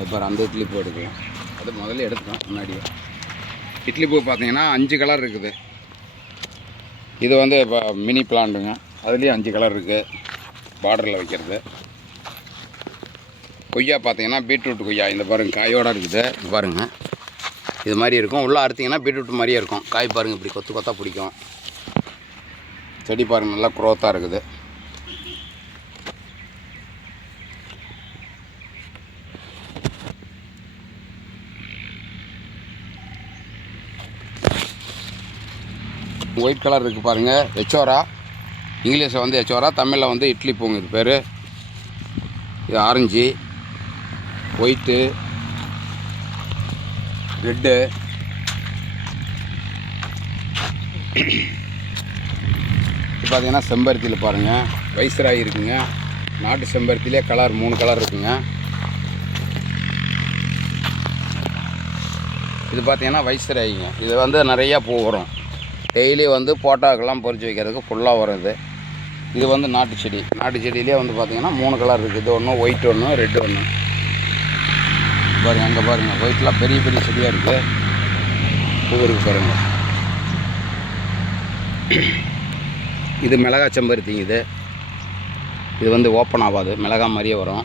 அது பாரு அந்த இட்லி பூ எடுக்கலாம். அது முதல்ல எடுத்துட்டோம் முன்னாடியே. இட்லி பூ பார்த்தீங்கன்னா 5 கலர் இருக்குது. இது வந்து இப்போ மினி பிளான்ட்டுங்க. அதுலேயும் 5 கலர் இருக்குது பார்டரில் வைக்கிறது. கொய்யா பார்த்தீங்கன்னா பீட்ரூட் கொய்யா. இந்த பாருங்கள் காயோடு இருக்குது. இது பாருங்கள் இது மாதிரி இருக்கும். உள்ளே அறுத்திங்கன்னா பீட்ரூட் மாதிரியே இருக்கும். காய் பாருங்கள் இப்படி கொத்து கொத்தாக பிடிக்கும். செடி பாருங்கள் நல்லா குரோத்தாக இருக்குது. ஒயிட் கலர் இருக்குது பாருங்கள், எச்சோரா. இங்கிலீஷில் வந்து எச்சோரா, தமிழில் வந்து இட்லி பூங்க. இது பேர். இது ஆரஞ்சு, ஒயிட்டு, ரெட்டு, இது பார்த்தீங்கன்னா செம்பருத்தியில் பாருங்கள் வைஸ்ராய் இருக்குங்க. நாட்டு செம்பருத்திலே கலர் 3 கலர் இருக்குங்க. இது பார்த்தீங்கன்னா வைஸ்ராய்ங்க. இது வந்து நிறையா பூ வரும். டெய்லி வந்து போட்டாக்கெல்லாம் பொறிச்சு வைக்கிறதுக்கு ஃபுல்லாக வரும். இது வந்து நாட்டு செடி. நாட்டு செடியிலே வந்து பார்த்திங்கன்னா 3 கலர் இருக்குது. இது ஒன்று ஒயிட், ஒன்று ரெட்டு, ஒன்று பாருங்கள். அங்கே பாருங்கள் ஒயிட்லாம் பெரிய பெரிய செடியாக இருக்குது. பூ இருக்குது பாருங்கள். இது மிளகா செம்பருத்திங்க. இது வந்து ஓப்பன் ஆகாது, மிளகா மாதிரியே வரும்.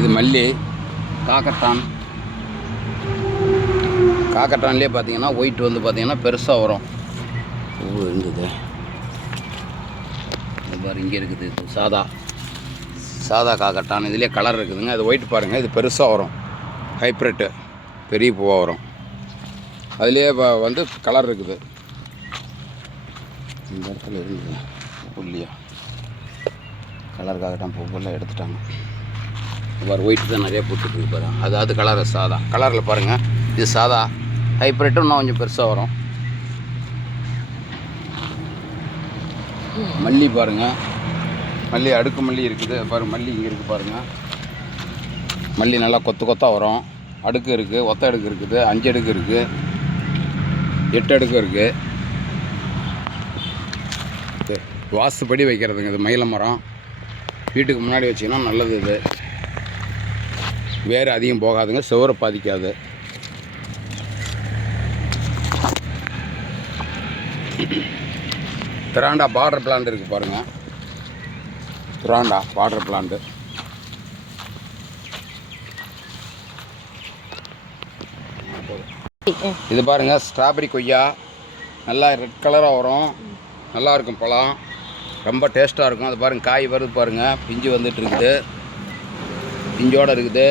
இது மல்லி, காக்கட்டான். காக்கட்டான்லேயே பார்த்தீங்கன்னா ஒயிட் வந்து பார்த்திங்கன்னா பெருசாக வரும். பூ இருந்தது இது பாரு இங்கே இருக்குது. இது சாதா காக்கட்டான். இதுலேயே கலர் இருக்குதுங்க. இது ஒயிட் பாருங்கள். இது பெருசாக வரும். ஹைப்ரிட்டு பெரிய பூவாக வரும். அதுலேயே வந்து கலர் இருக்குது. இந்த இடத்துல இருந்தது புள்ளியா கலர் காக்கட்டான் பூவெல்லாம் எடுத்துட்டாங்க. பாரு ஒயிட் தான் நிறைய போட்டுருக்கு பாரு. அது கலர் சாதா கலரில் பாருங்கள். இது சாதா. ஹைப்ரிட்டும் இன்னும் கொஞ்சம் பெருசாக வரும். மல்லி பாருங்கள். மல்லி அடுக்கு மல்லி இருக்குது பாருங்கள். மல்லி இங்கே இருக்குது பாருங்கள். மல்லி நல்லா கொத்து கொத்தாக வரும். அடுக்கு இருக்குது, ஒத்த அடுக்கு இருக்குது, 5 அடுக்கு இருக்குது, 8 அடுக்கு இருக்குது. வாஸ்துப்படி வைக்கிறதுங்க. இது மயில மரம். வீட்டுக்கு முன்னாடி வச்சிங்கன்னா நல்லது. இது வேறு அதிகம் போகாதுங்க, சுவரை பாதிக்காது. திராண்டா பார்டர் பிளான்ட் இருக்குது பாருங்கள். திராண்டா பார்டர் பிளான்ட்டு. இது பாருங்கள் ஸ்ட்ராபெரி கொய்யா. நல்லா ரெட் கலராக வரும். நல்லாயிருக்கும் பழம். ரொம்ப டேஸ்ட்டாக இருக்கும். அது பாருங்கள் காய் வருது பாருங்கள். பிஞ்சு வந்துட்டு இருக்குது. பிஞ்சோடு இருக்குது.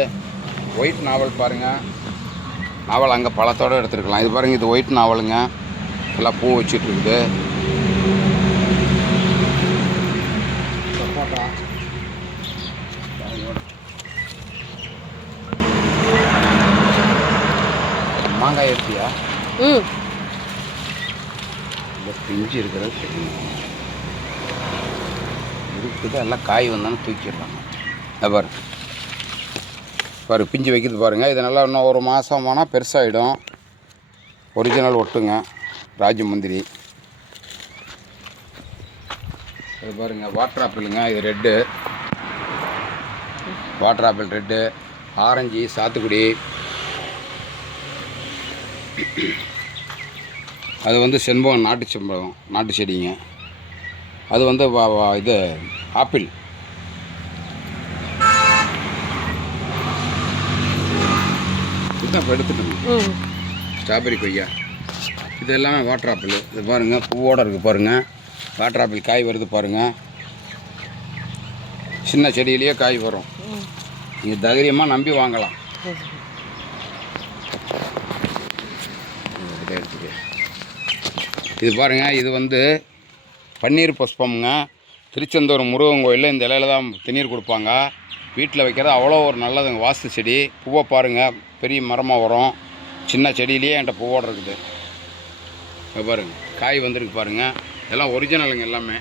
ஒயிட் நாவல் பாருங்கள். நாவல் அங்கே பழத்தோடு எடுத்துருக்கலாம். இது பாருங்கள் இது ஒயிட் நாவலுங்க. நல்லா பூ வச்சுட்ருக்குது. சப்போட்டா மாங்காய் எடுத்தியா? இந்த பிஞ்சு இருக்கிறது இருக்குது. எல்லாம் காய் வந்தாலும் தூக்கிடலாம். பாரு பிஞ்சு வைக்கிறது பாருங்கள். இது நல்லா இன்னும் 1 மாதம் போனால் பெருசாகிடும். ஒரிஜினல் ஒட்டுங்க ராஜமுந்திரி. இது பாருங்கள் வாட்டர் ஆப்பிளுங்க. இது red water apple, red, orange, சாத்துக்குடி. அது வந்து செண்பகம், நாட்டு செண்பகம், நாட்டு செடிங்க. அது வந்து இது ஆப்பிள். இதுதான் இப்போ எடுத்துட்டோம். ஸ்ட்ராபெரி கொய்யா. இது எல்லாமே வாட்டர் ஆப்பிள். இது பாருங்கள் பூவோடு இருக்குது பாருங்கள். வாட்டர் ஆப்பிள் காய் வருது பாருங்கள். சின்ன செடியிலேயே காய் வரும். நீங்கள் தைரியமாக நம்பி வாங்கலாம். இதை எடுத்துக்க. இது பாருங்கள். இது வந்து பன்னீர் புஷ்பம்ங்க. திருச்செந்தூர் முருகன் கோயிலில் இந்த இலையில தான் தண்ணீர் கொடுப்பாங்க. வீட்டில் வைக்கிறது அவ்வளோ ஒரு நல்லதுங்க. வாஸ்து செடி. பூவை பாருங்கள் பெரிய மரமாக வரும். சின்ன செடியிலேயே என்கிட்ட பூவோடு இருக்குது. பாருங்கள் காய் வந்துருக்கு பாருங்கள். எல்லாம் ஒரிஜினலுங்க. எல்லாமே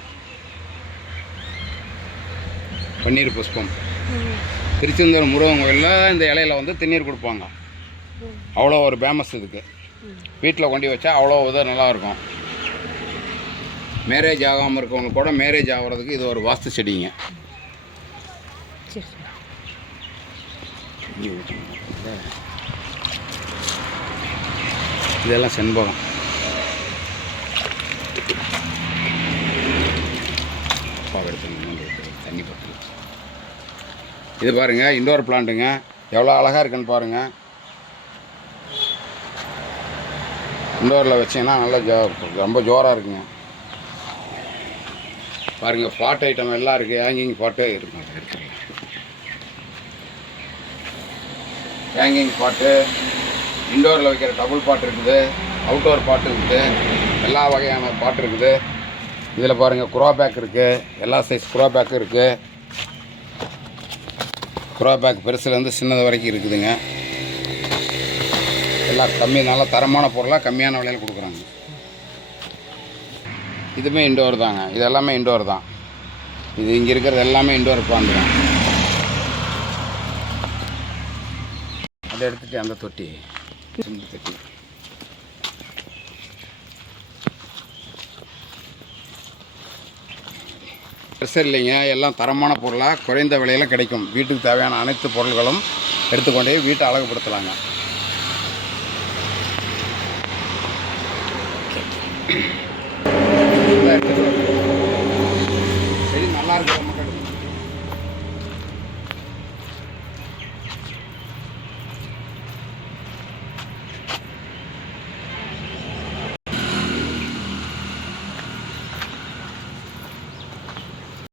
பன்னீர் புஷ்பம். திருச்செந்தூர் முருகன் கோயிலில் இந்த இலையில வந்து தண்ணீர் கொடுப்பாங்க. அவ்வளோ ஒரு ஃபேமஸ் இதுக்கு. வீட்டில் கொண்டு வச்சா அவ்வளோ இது நல்லாயிருக்கும். மேரேஜ் ஆகாமல் இருக்கவங்க கூட மேரேஜ் ஆகிறதுக்கு இது ஒரு வாஸ்து செடிங்க. சரி சரி. இதெல்லாம் செண்பகம். தண்ணி பட்டு இது பாருங்கள், இண்டோர் பிளான்ட்டுங்க. எவ்வளோ அழகாக இருக்குன்னு பாருங்கள். இண்டோரில் வச்சிங்கன்னா நல்லா ரொம்ப ஜோராக இருக்குங்க. பாருங்கள், பாட் ஐட்டம் எல்லாம் இருக்குது. ஹேங்கிங் பாட்டு இருக்கு. ஹேங்கிங் பாட்டு, இண்டோரில் வைக்கிற டபுள் பாட்டு இருக்குது, அவுட்டோர் பாட்டு இருக்குது, எல்லா வகையான பாட்டு இருக்குது. இதில் பாருங்கள், குரோ பேக் இருக்குது. எல்லா சைஸ் குரோ பேக்கும் இருக்குது. குரோ பேக் பெருசுலேருந்து சின்னது வரைக்கும் இருக்குதுங்க. எல்லாம் நல்ல தரமான பொருளாக கம்மியான விலையில் கொடுக்குறாங்க. இதுவுமே இண்டோர் தாங்க. இது எல்லாமே இண்டோர் தான். இது இங்கே இருக்கிறது எல்லாமே இண்டோர் பிளான்ட் தான். அதை எடுத்துகிட்டு அந்த தொட்டி பெருசு இல்லைங்க. எல்லாம் தரமான பொருளாக குறைந்த விலையில் கிடைக்கும். வீட்டுக்கு தேவையான அனைத்து பொருள்களும் எடுத்துக்கொண்டே வீட்டை அழகுபடுத்தலாங்க. செடி நல்லா இருக்கு.